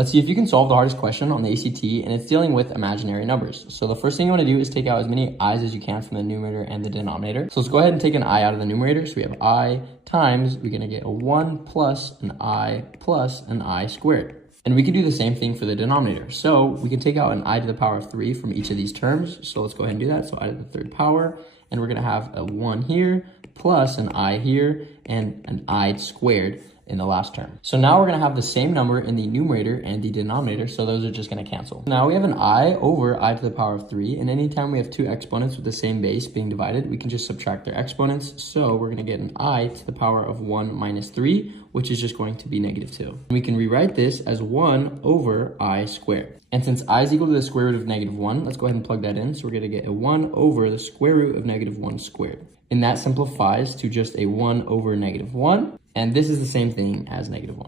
Let's see if you can solve the hardest question on the ACT, and it's dealing with imaginary numbers. So the first thing you want to do is take out as many i's as you can from the numerator and the denominator. So let's go ahead and take an I out of the numerator. So we have I times, we're going to get a 1 plus an I squared. And we can do the same thing for the denominator. So we can take out an I to the power of 3 from each of these terms. So let's go ahead and do that. So I to the third power, and we're going to have a 1 here plus an I here and an I squared in the last term. So now we're going to have the same number in the numerator and the denominator, so those are just going to cancel. Now we have an I over I to the power of 3, and anytime we have two exponents with the same base being divided, we can just subtract their exponents. So we're going to get an I to the power of 1 minus 3, which is just going to be negative 2. And we can rewrite this as 1 over I squared. And since I is equal to the square root of negative 1, let's go ahead and plug that in. So we're going to get a 1 over the square root of negative 1 squared. And that simplifies to just a 1 over negative 1. And this is the same thing as negative 1.